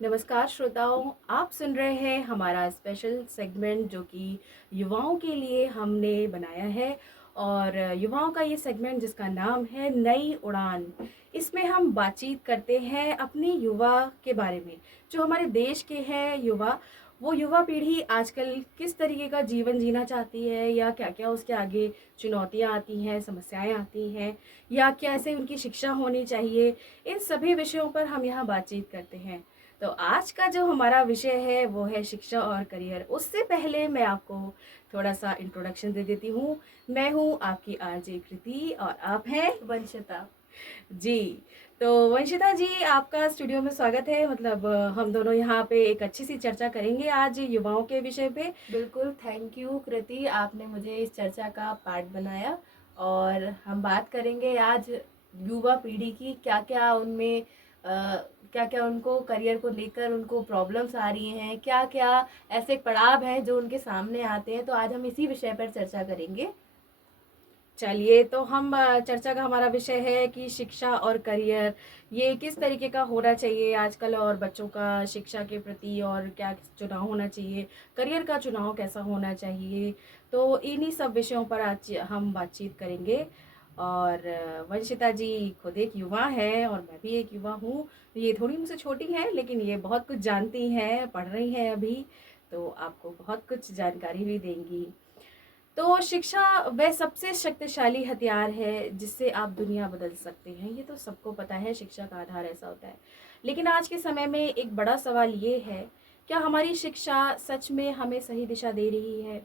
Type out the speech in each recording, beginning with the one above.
नमस्कार श्रोताओं, आप सुन रहे हैं हमारा स्पेशल सेगमेंट जो कि युवाओं के लिए हमने बनाया है। और युवाओं का ये सेगमेंट जिसका नाम है नई उड़ान। इसमें हम बातचीत करते हैं अपने युवा के बारे में, जो हमारे देश के हैं युवा। वो युवा पीढ़ी आजकल किस तरीके का जीवन जीना चाहती है, या क्या क्या उसके आगे चुनौतियां आती हैं, समस्याएं आती हैं, या कैसे उनकी शिक्षा होनी चाहिए। इन सभी विषयों पर हम यहाँ बातचीत करते हैं। तो आज का जो हमारा विषय है वो है शिक्षा और करियर। उससे पहले मैं आपको थोड़ा सा इंट्रोडक्शन दे देती हूँ। मैं हूँ आपकी आरजे कृति और आप हैं वंशिता। जी। तो वंशिता जी, आपका स्टूडियो में स्वागत है। मतलब हम दोनों यहाँ पे एक अच्छी सी चर्चा करेंगे आज युवाओं के विषय पे। बिल्कुल, थैंक यू कृति, आपने मुझे इस चर्चा का पार्ट बनाया। और हम बात करेंगे आज युवा पीढ़ी की, क्या क्या उनमें क्या क्या उनको करियर को लेकर उनको प्रॉब्लम्स आ रही हैं, क्या क्या ऐसे पड़ाव हैं जो उनके सामने आते हैं। तो आज हम इसी विषय पर चर्चा करेंगे। चलिए, तो हम चर्चा का हमारा विषय है कि शिक्षा और करियर ये किस तरीके का होना चाहिए आजकल, और बच्चों का शिक्षा के प्रति और क्या चुनाव होना चाहिए, करियर का चुनाव कैसा होना चाहिए। तो इन्हीं सब विषयों पर आज हम बातचीत करेंगे। और वंशिता जी खुद एक युवा है और मैं भी एक युवा हूँ। ये थोड़ी मुझसे छोटी हैं, लेकिन ये बहुत कुछ जानती हैं, पढ़ रही हैं अभी, तो आपको बहुत कुछ जानकारी भी देंगी। तो शिक्षा वह सबसे शक्तिशाली हथियार है जिससे आप दुनिया बदल सकते हैं। ये तो सबको पता है, शिक्षा का आधार ऐसा होता है। लेकिन आज के समय में एक बड़ा सवाल ये है, क्या हमारी शिक्षा सच में हमें सही दिशा दे रही है,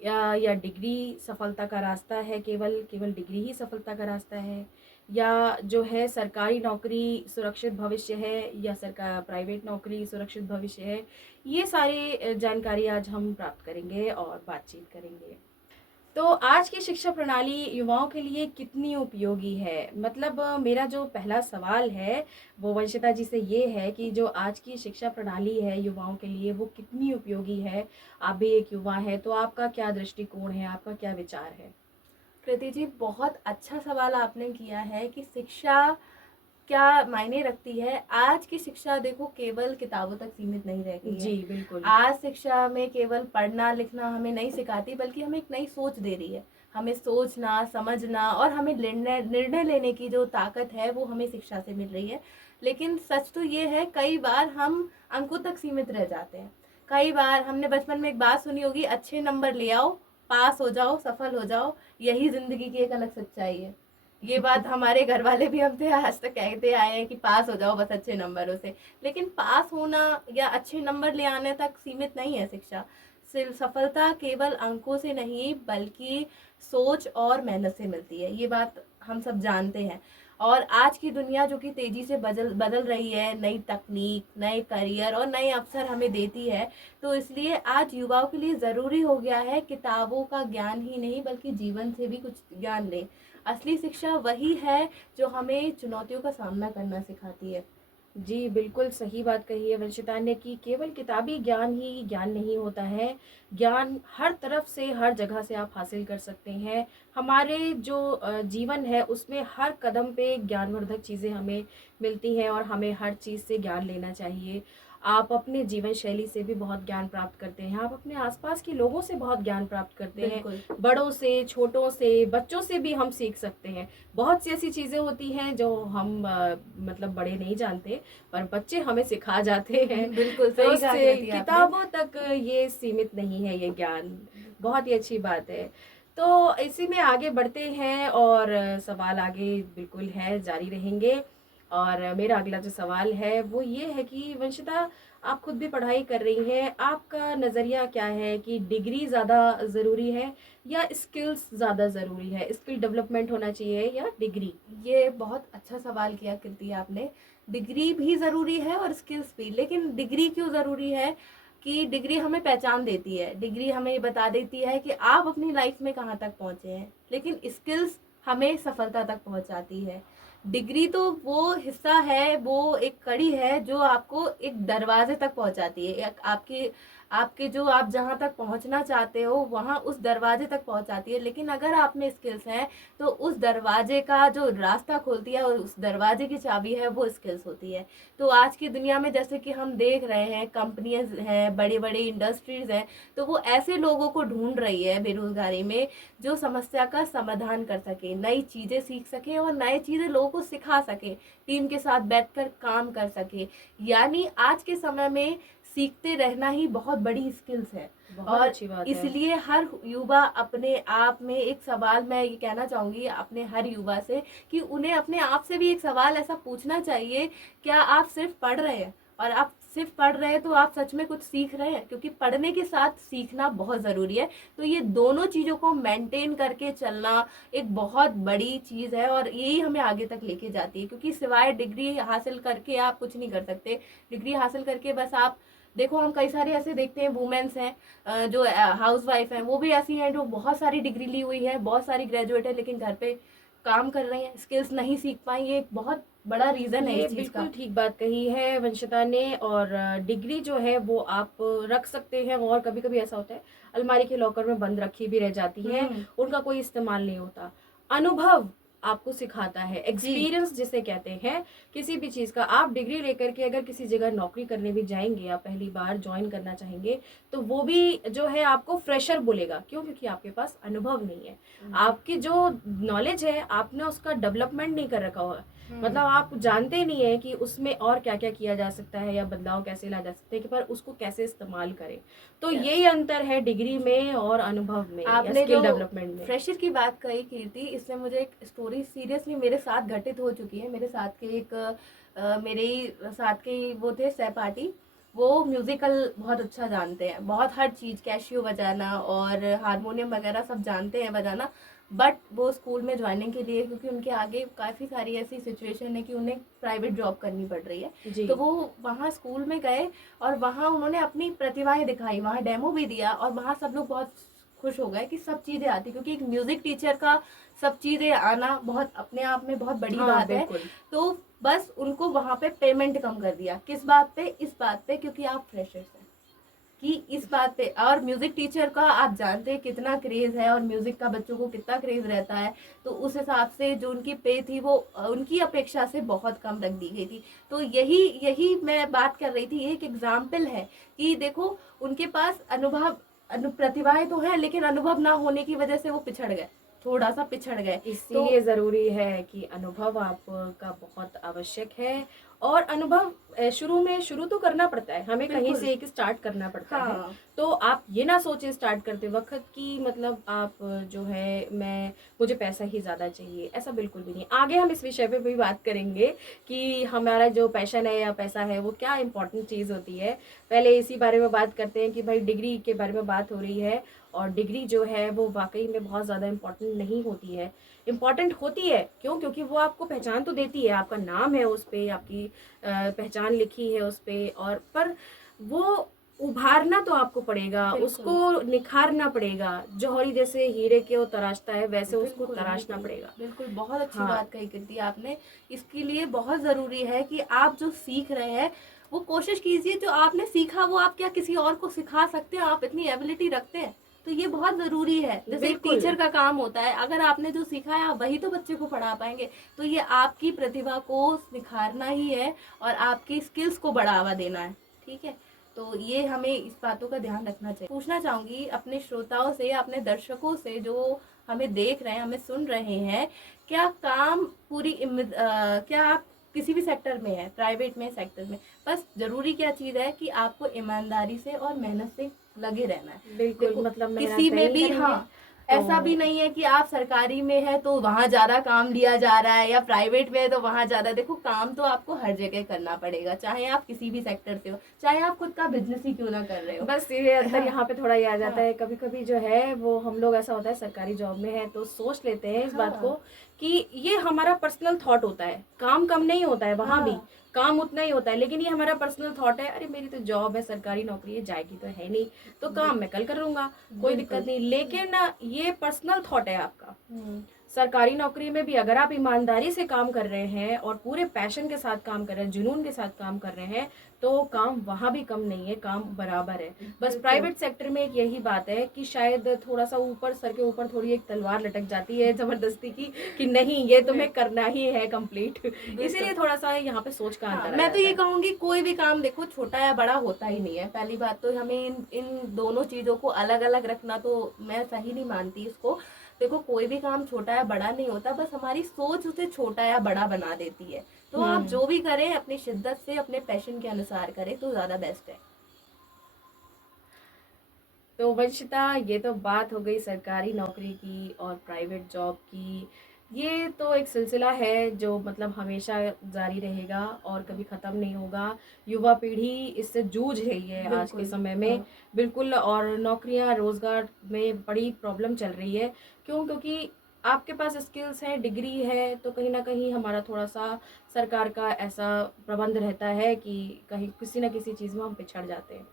या डिग्री सफलता का रास्ता है, केवल केवल डिग्री ही सफलता का रास्ता है, या जो है सरकारी नौकरी सुरक्षित भविष्य है, या सरकार प्राइवेट नौकरी सुरक्षित भविष्य है। ये सारे जानकारी आज हम प्राप्त करेंगे और बातचीत करेंगे। तो आज की शिक्षा प्रणाली युवाओं के लिए कितनी उपयोगी है? मतलब मेरा जो पहला सवाल है वो वंशिता जी से ये है कि जो आज की शिक्षा प्रणाली है युवाओं के लिए वो कितनी उपयोगी है। आप भी एक युवा है, तो आपका क्या दृष्टिकोण है, आपका क्या विचार है? कृति जी, बहुत अच्छा सवाल आपने किया है कि शिक्षा क्या मायने रखती है। आज की शिक्षा देखो केवल किताबों तक सीमित नहीं रह गई है। जी बिल्कुल। आज शिक्षा में केवल पढ़ना लिखना हमें नहीं सिखाती, बल्कि हमें एक नई सोच दे रही है। हमें सोचना समझना और हमें निर्णय निर्णय लेने की जो ताकत है वो हमें शिक्षा से मिल रही है। लेकिन सच तो ये है, कई बार हम अंकों तक सीमित रह जाते हैं। कई बार हमने बचपन में एक बात सुनी होगी, अच्छे नंबर ले आओ, पास हो जाओ, सफल हो जाओ, यही जिंदगी की एक अलग सच्चाई है। ये बात हमारे घर वाले भी हमसे आज तक कहते आए हैं कि पास हो जाओ बस अच्छे नंबरों से। लेकिन पास होना या अच्छे नंबर ले आने तक सीमित नहीं है शिक्षा। सिर्फ सफलता केवल अंकों से नहीं बल्कि सोच और मेहनत से मिलती है, ये बात हम सब जानते हैं। और आज की दुनिया जो कि तेजी से बदल बदल रही है, नई तकनीक, नए करियर और नए अवसर हमें देती है। तो इसलिए आज युवाओं के लिए ज़रूरी हो गया है किताबों का ज्ञान ही नहीं बल्कि जीवन से भी कुछ ज्ञान लें। असली शिक्षा वही है जो हमें चुनौतियों का सामना करना सिखाती है। जी बिल्कुल सही बात कही है वंशिता ने कि केवल किताबी ज्ञान ही ज्ञान नहीं होता है। ज्ञान हर तरफ से, हर जगह से आप हासिल कर सकते हैं। हमारे जो जीवन है उसमें हर कदम पे ज्ञानवर्धक चीज़ें हमें मिलती हैं और हमें हर चीज़ से ज्ञान लेना चाहिए। आप अपने जीवन शैली से भी बहुत ज्ञान प्राप्त करते हैं, आप अपने आसपास के लोगों से बहुत ज्ञान प्राप्त करते हैं। बिल्कुल। बड़ों से, छोटों से, बच्चों से भी हम सीख सकते हैं। बहुत सी ऐसी चीज़ें होती हैं जो हम मतलब बड़े नहीं जानते, पर बच्चे हमें सिखा जाते हैं। बिल्कुल तो सही कहा उससे कृति आपने। किताबों तक ये सीमित नहीं है ये ज्ञान। बहुत ही अच्छी बात है। तो इसी में आगे बढ़ते हैं और सवाल आगे बिल्कुल है, जारी रहेंगे। और मेरा अगला जो सवाल है वो ये है कि वंशिता, आप खुद भी पढ़ाई कर रही हैं, आपका नज़रिया क्या है कि डिग्री ज़्यादा ज़रूरी है या स्किल्स ज़्यादा ज़रूरी है? स्किल डेवलपमेंट होना चाहिए या डिग्री? ये बहुत अच्छा सवाल किया कृति आपने। डिग्री भी ज़रूरी है और स्किल्स भी, लेकिन डिग्री क्यों ज़रूरी है कि डिग्री हमें पहचान देती है। डिग्री हमें ये बता देती है कि आप अपनी लाइफ में कहाँ तक पहुँचे हैं, लेकिन स्किल्स हमें सफलता तक पहुँचाती है। डिग्री तो वो हिस्सा है, वो एक कड़ी है जो आपको एक दरवाजे तक पहुँचाती है, एक आपकी आपके जो आप जहाँ तक पहुँचना चाहते हो वहाँ उस दरवाजे तक पहुँचाती है। लेकिन अगर आप में स्किल्स हैं तो उस दरवाजे का जो रास्ता खोलती है और उस दरवाजे की चाबी है वो स्किल्स होती है। तो आज की दुनिया में जैसे कि हम देख रहे हैं, कंपनियां हैं, बड़े बड़े इंडस्ट्रीज हैं, तो वो ऐसे लोगों को ढूंढ रही है बेरोजगारी में जो समस्या का समाधान कर सके, नई चीज़ें सीख सके और नई चीज़ें लोगों को सिखा सके, टीम के साथ बैठकर काम कर सके। यानी आज के समय में सीखते रहना ही बहुत बड़ी स्किल्स है। बहुत और अच्छी बात है। इसलिए हर युवा अपने आप में एक सवाल मैं ये कहना चाहूँगी अपने हर युवा से कि उन्हें अपने आप से भी एक सवाल ऐसा पूछना चाहिए, क्या आप सिर्फ पढ़ रहे हैं और आप सिर्फ पढ़ रहे हैं तो आप सच में कुछ सीख रहे हैं? क्योंकि पढ़ने के साथ सीखना बहुत ज़रूरी है। तो ये दोनों चीज़ों को मेंटेन करके चलना एक बहुत बड़ी चीज़ है और यही हमें आगे तक लेके जाती है। क्योंकि सिवाय डिग्री हासिल करके आप कुछ नहीं कर सकते। डिग्री हासिल करके बस आप देखो, हम कई सारे ऐसे देखते हैं वुमेन्स हैं जो हाउस वाइफ हैं, वो भी ऐसी हैं जो बहुत सारी डिग्री ली हुई है, बहुत सारी ग्रेजुएट है, लेकिन घर पे काम कर रही हैं, स्किल्स नहीं सीख पाई। ये एक बहुत बड़ा रीज़न है ये इस चीज़ का। बिल्कुल ठीक बात कही है वंशिता ने। और डिग्री जो है वो आप रख सकते हैं, और कभी कभी ऐसा होता है अलमारी के लॉकर में बंद रखी भी रह जाती है, उनका कोई इस्तेमाल नहीं होता। अनुभव आपको सिखाता है, एक्सपीरियंस जिसे कहते हैं किसी भी चीज़ का। आप डिग्री लेकर के अगर किसी जगह नौकरी करने भी जाएंगे या पहली बार ज्वाइन करना चाहेंगे तो वो भी जो है आपको फ्रेशर बोलेगा। क्यों? क्योंकि आपके पास अनुभव नहीं है, आपकी जो नॉलेज है आपने उसका डेवलपमेंट नहीं कर रखा हुआ। मतलब आप जानते नहीं है कि उसमें और क्या क्या किया जा सकता है या बदलाव कैसे ला जा सकते हैं, कि पर उसको कैसे इस्तेमाल करें। तो यही अंतर है डिग्री में और अनुभव में या आपने स्किल जो डेवलपमेंट में। फ्रेशर की बात कही कीर्ति, इससे मुझे एक स्टोरी सीरियसली मेरे साथ घटित हो चुकी है। मेरे साथ के एक मेरे ही साथ के वो थे सहपाठी, वो म्यूजिकल बहुत अच्छा जानते हैं, बहुत हर चीज़, कैशियो बजाना और हारमोनियम वगैरह सब जानते हैं बजाना। बट वो स्कूल में ज्वाइनिंग के लिए, क्योंकि उनके आगे काफ़ी सारी ऐसी सिचुएशन है कि उन्हें प्राइवेट जॉब करनी पड़ रही है, जी। तो वो वहाँ स्कूल में गए और वहाँ उन्होंने अपनी प्रतिभाएं दिखाई, वहाँ डेमो भी दिया और वहाँ सब लोग बहुत खुश हो गए कि सब चीज़ें आती, क्योंकि एक म्यूजिक टीचर का सब चीज़ें आना बहुत अपने आप में बहुत बड़ी हाँ, बात है। बिल्कुल। तो बस उनको वहाँ पे पेमेंट कम कर दिया। किस बात पे? इस बात पे क्योंकि आप फ्रेशर्स हैं, कि इस बात पे। और म्यूजिक टीचर का आप जानते हैं कितना क्रेज है और म्यूजिक का बच्चों को कितना क्रेज रहता है, तो उस हिसाब से जो उनकी पे थी वो उनकी अपेक्षा से बहुत कम रख दी गई थी। तो यही यही मैं बात कर रही थी, ये एक एग्जाम्पल है कि देखो उनके पास प्रतिभाएं तो हैं, लेकिन अनुभव ना होने की वजह से वो पिछड़ गए, थोड़ा सा पिछड़ गए। तो इसीलिए ज़रूरी है कि अनुभव आपका बहुत आवश्यक है। और अनुभव शुरू तो करना पड़ता है, हमें कहीं बिल्कुल। से एक स्टार्ट करना पड़ता है। हाँ। तो आप ये ना सोचें स्टार्ट करते वक्त कि मतलब आप जो है मुझे पैसा ही ज़्यादा चाहिए, ऐसा बिल्कुल भी नहीं। आगे हम इस विषय पे भी बात करेंगे कि हमारा जो पैशन है या पैसा है वो क्या इंपॉर्टेंट चीज़ होती है। पहले इसी बारे में बात करते हैं कि भाई डिग्री के बारे में बात हो रही है, और डिग्री जो है वो वाकई में बहुत ज़्यादा इम्पोर्टेंट नहीं होती है। इम्पॉर्टेंट होती है, क्यों? क्योंकि वो आपको पहचान तो देती है, आपका नाम है उस पे, आपकी पहचान लिखी है उस पे, और पर वो उभारना तो आपको पड़ेगा, उसको निखारना पड़ेगा। जौहरी जैसे हीरे के वो तराशता है, वैसे उसको तराशना पड़ेगा। बिल्कुल, बहुत अच्छी हाँ। बात कही कीर्ति आपने। इसके लिए बहुत ज़रूरी है कि आप जो सीख रहे हैं वो कोशिश कीजिए, जो आपने सीखा वो आप क्या किसी और को सिखा सकते हैं, आप इतनी एबिलिटी रखते हैं, तो ये बहुत ज़रूरी है। जैसे एक बिल्कुल। टीचर का काम होता है, अगर आपने जो सीखा है आप वही तो बच्चे को पढ़ा पाएंगे। तो ये आपकी प्रतिभा को निखारना ही है और आपकी स्किल्स को बढ़ावा देना है, ठीक है? तो ये हमें इस बातों का ध्यान रखना चाहिए। पूछना चाहूँगी अपने श्रोताओं से, अपने दर्शकों से जो हमें देख रहे हैं, हमें सुन रहे हैं, क्या काम क्या आप किसी भी सेक्टर में है, प्राइवेट में, सेक्टर में, बस ज़रूरी क्या चीज़ है कि आपको ईमानदारी से और मेहनत से लगे रहना है। बिल्कुल, देखो, मतलब मेहनत किसी में नहीं भी करेंगे हाँ, तो ऐसा भी नहीं है कि आप सरकारी में है तो वहाँ ज़्यादा काम लिया जा रहा है, या प्राइवेट में है तो वहाँ ज़्यादा। देखो, काम तो आपको हर जगह करना पड़ेगा, चाहे आप किसी भी सेक्टर से हो, चाहे आप खुद का बिजनेस ही क्यों ना कर रहे हो। बस ये अंतर हाँ। यहाँ पे थोड़ा ये आ जाता हाँ। है। कभी कभी जो है वो हम लोग, ऐसा होता है सरकारी जॉब में है तो सोच लेते हैं इस बात हाँ। को कि ये हमारा पर्सनल थॉट होता है, काम कम नहीं होता है वहाँ भी, हाँ। काम उतना ही होता है, लेकिन ये हमारा पर्सनल थॉट है, अरे मेरी तो जॉब है, सरकारी नौकरी है, जाएगी तो है नहीं, तो काम मैं कल कर लूंगा, कोई दिक्कत नहीं। लेकिन ये पर्सनल थॉट है आपका। सरकारी नौकरी में भी अगर आप ईमानदारी से काम कर रहे हैं और पूरे पैशन के साथ काम कर रहे हैं, जुनून के साथ काम कर रहे हैं, तो काम वहाँ भी कम नहीं है, काम बराबर है। बस बिल्कुल। प्राइवेट सेक्टर में एक यही बात है कि शायद थोड़ा सा ऊपर, सर के ऊपर थोड़ी एक तलवार लटक जाती है ज़बरदस्ती की, कि नहीं ये तुम्हें करना ही है कंप्लीट। इसीलिए थोड़ा सा यहाँ पे सोच का हाँ, अंतर आ मैं तो ये जाता है। कहूंगी कोई भी काम देखो छोटा या बड़ा होता ही नहीं है। पहली बात तो हमें इन दोनों चीजों को अलग अलग रखना तो मैं सही नहीं मानती इसको। देखो कोई भी काम छोटा या बड़ा नहीं होता, बस हमारी सोच उसे छोटा या बड़ा बना देती है। तो आप जो भी करें अपनी शिद्दत से अपने पैशन के अनुसार करें तो ज्यादा बेस्ट है। तो वंशिता, ये तो बात हो गई सरकारी नौकरी की और प्राइवेट जॉब की। ये तो एक सिलसिला है जो मतलब हमेशा जारी रहेगा और कभी ख़त्म नहीं होगा। युवा पीढ़ी इससे जूझ रही है आज के बिल्कुल। समय में। हाँ। बिल्कुल। और नौकरियां, रोज़गार में बड़ी प्रॉब्लम चल रही है। क्यों? क्योंकि आपके पास स्किल्स हैं, डिग्री है, तो कहीं ना कहीं हमारा थोड़ा सा सरकार का ऐसा प्रबंध रहता है कि कहीं किसी ना किसी चीज़ में हम पिछड़ जाते हैं,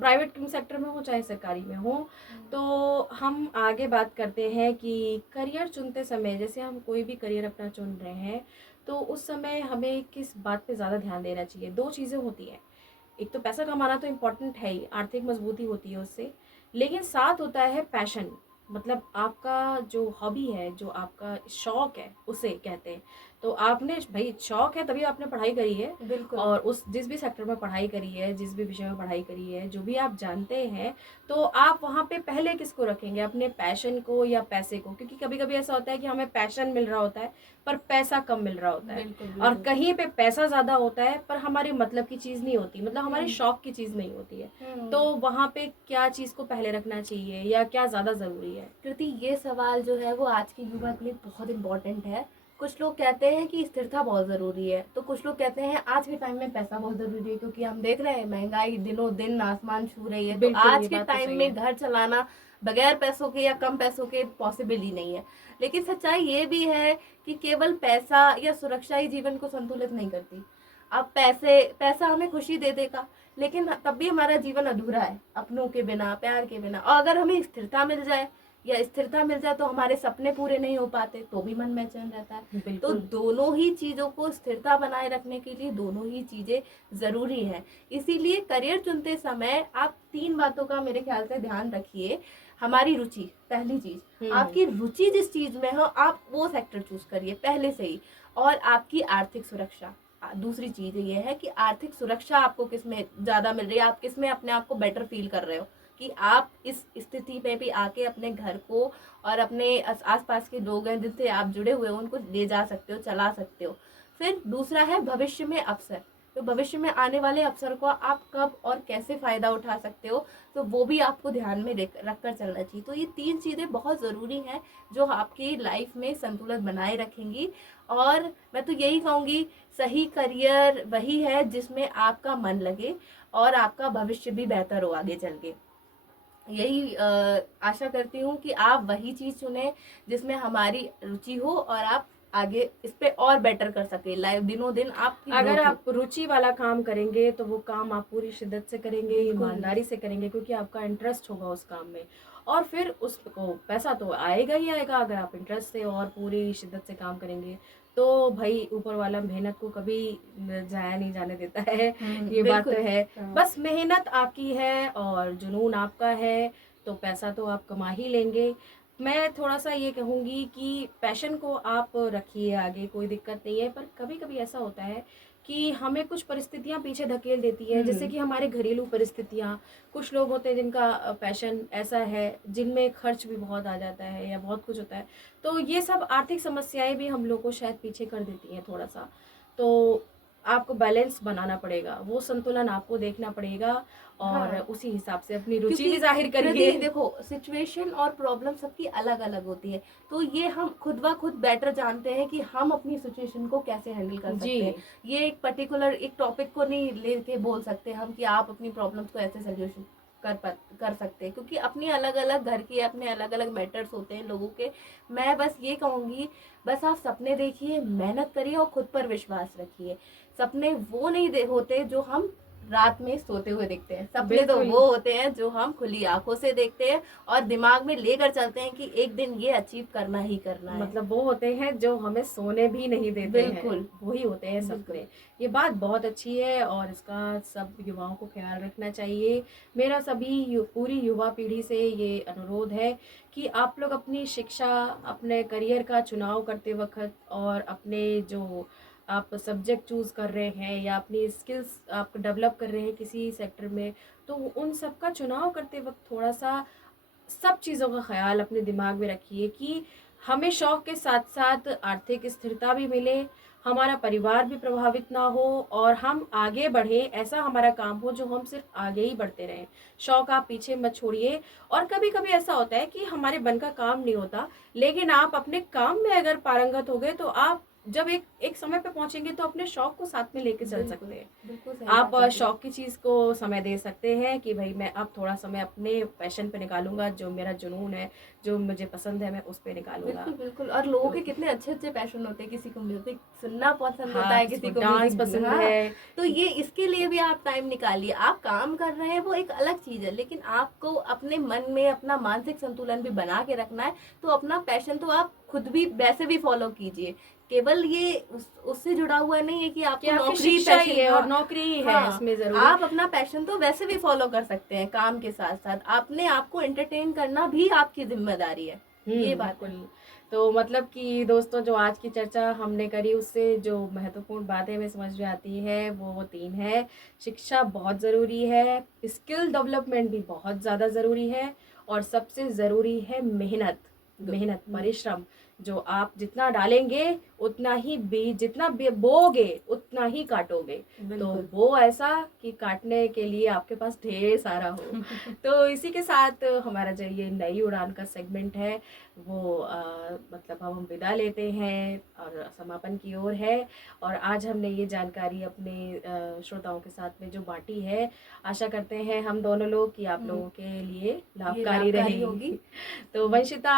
प्राइवेट सेक्टर में हो चाहे सरकारी में हो। तो हम आगे बात करते हैं कि करियर चुनते समय, जैसे हम कोई भी करियर अपना चुन रहे हैं, तो उस समय हमें किस बात पे ज़्यादा ध्यान देना चाहिए? दो चीज़ें होती हैं। एक तो पैसा कमाना तो इम्पोर्टेंट है ही, आर्थिक मजबूती होती है उससे, लेकिन साथ होता है पैशन। मतलब आपका जो हॉबी है, जो आपका शौक है, उसे कहते हैं। तो आपने भाई शौक है तभी आपने पढ़ाई करी है, बिल्कुल। और उस जिस भी सेक्टर में पढ़ाई करी है, जिस भी विषय में पढ़ाई करी है, जो भी आप जानते हैं, तो आप वहाँ पे पहले किसको रखेंगे? अपने पैशन को या पैसे को? क्योंकि कभी कभी ऐसा होता है कि हमें पैशन मिल रहा होता है पर पैसा कम मिल रहा होता है। बिल्कुल और बिल्कुल। कहीं पे पैसा ज्यादा होता है पर हमारे मतलब की चीज नहीं होती, मतलब हमारे शौक की चीज नहीं होती है। तो वहाँ पे क्या चीज को पहले रखना चाहिए या क्या ज्यादा जरूरी है? कृति, ये सवाल जो है वो आज के युवा के लिए बहुत इम्पोर्टेंट है। कुछ लोग कहते हैं कि स्थिरता बहुत ज़रूरी है, तो कुछ लोग कहते हैं आज के टाइम में पैसा बहुत ज़रूरी है, क्योंकि हम देख रहे हैं महंगाई दिनों दिन आसमान छू रही है। तो बिल्कुल, आज ये के बात तो टाइम सही में है। घर चलाना बगैर पैसों के या कम पैसों के पॉसिबल ही नहीं है। लेकिन सच्चाई ये भी है कि केवल पैसा या सुरक्षा ही जीवन को संतुलित नहीं करती। अब पैसा हमें खुशी दे देगा, लेकिन तब भी हमारा जीवन अधूरा है अपनों के बिना, प्यार के बिना। और अगर हमें स्थिरता मिल जाए तो हमारे सपने पूरे नहीं हो पाते, तो भी मन बेचैन रहता है। तो बिल्कुल। दोनों ही चीजों को स्थिरता बनाए रखने के लिए दोनों ही चीजें जरूरी हैं। इसीलिए करियर चुनते समय आप 3 बातों का मेरे ख्याल से ध्यान रखिए। हमारी रुचि, पहली चीज, आपकी रुचि जिस चीज में हो आप वो सेक्टर चूज करिए पहले से ही। और आपकी आर्थिक सुरक्षा, दूसरी चीज ये है कि आर्थिक सुरक्षा आपको किस में ज्यादा मिल रही है, आप किस में अपने आप को बेटर फील कर रहे हो, कि आप इस स्थिति में भी आके अपने घर को और अपने आसपास के लोग हैं जिनसे आप जुड़े हुए हो उनको ले जा सकते हो, चला सकते हो। फिर दूसरा है भविष्य में अवसर। तो भविष्य में आने वाले अवसर को आप कब और कैसे फायदा उठा सकते हो, तो वो भी आपको ध्यान में रख कर चलना चाहिए। तो ये 3 चीजें बहुत जरूरी हैं जो आपकी लाइफ में संतुलन बनाए रखेंगी। और मैं तो यही कहूंगी, सही करियर वही है जिसमें आपका मन लगे और आपका भविष्य भी बेहतर हो आगे चल के। यही आशा करती हूँ कि आप वही चीज चुने जिसमें हमारी रुचि हो और आप आगे इस पे और बेटर कर सके, लाइफ दिनों दिन आपकी अगर ग्रोथ हो। आप रुचि वाला काम करेंगे तो वो काम आप पूरी शिद्दत से करेंगे, ईमानदारी से करेंगे, क्योंकि आपका इंटरेस्ट होगा उस काम में। और फिर उसको पैसा तो आएगा ही आएगा अगर आप इंटरेस्ट से और पूरी शिद्दत से काम करेंगे। तो भाई ऊपर वाला मेहनत को कभी जाया नहीं जाने देता है। ये बात तो बिल्कुल। है। हाँ। बस मेहनत आपकी है और जुनून आपका है, तो पैसा तो आप कमा ही लेंगे। मैं थोड़ा सा ये कहूँगी कि पैशन को आप रखिए आगे, कोई दिक्कत नहीं है, पर कभी कभी ऐसा होता है कि हमें कुछ परिस्थितियां पीछे धकेल देती है, जैसे कि हमारे घरेलू परिस्थितियां। कुछ लोग होते हैं जिनका पैशन ऐसा है जिनमें खर्च भी बहुत आ जाता है या बहुत कुछ होता है, तो ये सब आर्थिक समस्याएं भी हम लोग को शायद पीछे कर देती हैं थोड़ा सा। तो आपको बैलेंस बनाना पड़ेगा, वो संतुलन आपको देखना पड़ेगा, और हाँ। उसी हिसाब से अपनी रुचि क्योंकि भी जाहिर कृति, करिए। देखो सिचुएशन और प्रॉब्लम सबकी अलग अलग होती है, तो ये हम खुद ब खुद बेटर जानते हैं कि हम अपनी सिचुएशन को कैसे हैंडल कर सकते जी। हैं। ये एक पर्टिकुलर एक टॉपिक को नहीं लेके बोल सकते हम कि आप अपनी प्रॉब्लम्स को ऐसे सोल्यूशन कर सकते हैं, क्योंकि अपनी अलग अलग घर की अपने अलग अलग मैटर्स होते हैं लोगों के। मैं बस ये कहूँगी, बस आप सपने देखिए, मेहनत करिए और खुद पर विश्वास रखिए। सपने वो नहीं होते जो हम रात में सोते हुए दिखते हैं। सपने तो बिल्कुल। वो होते हैं जो हम खुली आंखों से देखते हैं और दिमाग में लेकर चलते हैं कि एक दिन ये अचीव करना ही करना है। मतलब वो होते हैं जो हमें सोने भी नहीं देते हैं, बिल्कुल। वही होते हैं बिल्कुल। सपने। ये बात बहुत अच्छी है और इसका सब युवाओं को ख्याल रखना चाहिए। मेरा सभी पूरी युवा पीढ़ी से ये अनुरोध है कि आप लोग अपनी शिक्षा, अपने करियर का चुनाव करते वक्त और अपने जो आप सब्जेक्ट चूज़ कर रहे हैं या अपनी स्किल्स आप डेवलप कर रहे हैं किसी सेक्टर में, तो उन सब का चुनाव करते वक्त थोड़ा सा सब चीज़ों का ख्याल अपने दिमाग में रखिए कि हमें शौक के साथ साथ आर्थिक स्थिरता भी मिले, हमारा परिवार भी प्रभावित ना हो और हम आगे बढ़े, ऐसा हमारा काम हो जो हम सिर्फ आगे ही बढ़ते रहें। शौक आप पीछे मत छोड़िए। और कभी कभी ऐसा होता है कि हमारे मन का काम नहीं होता, लेकिन आप अपने काम में अगर पारंगत हो गए तो आप जब एक एक समय पे पहुंचेंगे तो अपने शौक को साथ में लेके चल सकते हैं। बिल्कुल सही आप बात है। शौक की चीज़ को समय दे सकते हैं कि भाई मैं अब थोड़ा समय अपने पैशन पे निकालूंगा, जो मेरा जुनून है, जो मुझे पसंद है, मैं उस पे निकालूंगा। बिल्कुल, बिल्कुल। और लोगों तो के कितने अच्छे-अच्छे पैशन होते हैं, किसी को म्यूज़िक सुनना पसंद होता हाँ, है, किसी किसी को को डांस म्यूज़िक पसंद हाँ, है। तो ये इसके लिए भी आप टाइम निकालिए। आप काम कर रहे हैं वो एक अलग चीज़ है, लेकिन आपको अपने मन में अपना मानसिक संतुलन भी बना के रखना है, तो अपना पैशन तो आप खुद भी वैसे भी फ़ॉलो कीजिए। केवल ये उससे जुड़ा हुआ नहीं है कि कि आपको आपकी नौकरी शिक्षा ही पैशन है और हाँ, नौकरी ही है हाँ, इसमें ज़रूरी। आप अपना पैशन तो वैसे भी फ़ॉलो कर सकते हैं काम के साथ-साथ। अपने आप को एंटरटेन करना भी आपकी ज़िम्मेदारी है। ये बात है। बिल्कुल। तो मतलब कि दोस्तों जो आज की चर्चा हमने करी उससे जो महत्वपूर्ण बातें हमें समझ में आती है वो 3 है। शिक्षा बहुत ज़रूरी है, स्किल डेवलपमेंट भी बहुत ज़्यादा ज़रूरी है और सबसे ज़रूरी है मेहनत। मेहनत, परिश्रम। जो आप जितना डालेंगे उतना ही बीज, जितना बोओगे उतना ही काटोगे। तो बिल्कुल। वो ऐसा कि काटने के लिए आपके पास ढेर सारा हो। तो इसी के साथ हमारा जो ये नई उड़ान का सेगमेंट है वो मतलब अब हम विदा लेते हैं और समापन की ओर है। और आज हमने ये जानकारी अपने श्रोताओं के साथ में जो बांटी है, आशा करते हैं हम दोनों लोग कि आप लोगों के लिए ये लाभकारी लाभकारी रहेगी। होगी। तो वंशिता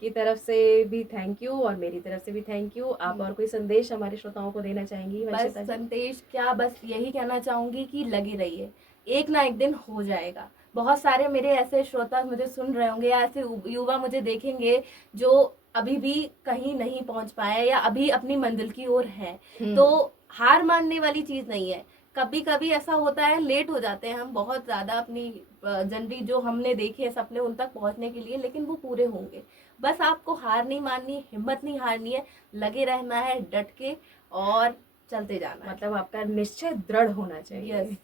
की तरफ से भी थैंक यू और मेरी तरफ से भी थैंक यू। आप और कोई संदेश हमारे श्रोताओं को देना चाहेंगी बस वंशिता जी? संदेश क्या, बस यही कहना चाहूंगी कि लगे रहिए, एक ना एक दिन हो जाएगा। बहुत सारे मेरे ऐसे श्रोता मुझे सुन रहे होंगे या ऐसे युवा मुझे देखेंगे जो अभी भी कहीं नहीं पहुंच पाए या अभी अपनी मंजिल की ओर हैं। तो हार मानने वाली चीज नहीं है। कभी कभी ऐसा होता है, लेट हो जाते हैं हम बहुत ज्यादा अपनी जनरी जो हमने देखे हैं सपने उन तक पहुंचने के लिए, लेकिन वो पूरे होंगे। बस आपको हार नहीं माननी, हिम्मत नहीं हारनी है, लगे रहना है डट के और चलते जाना है। मतलब आपका निश्चय दृढ़ होना चाहिए। यस।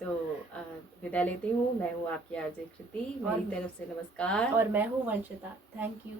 तो विदा लेती हूँ। मैं हूँ आपकी आरजे कृति। मेरी तरफ से नमस्कार। और मैं हूँ वंशिता। Thank you.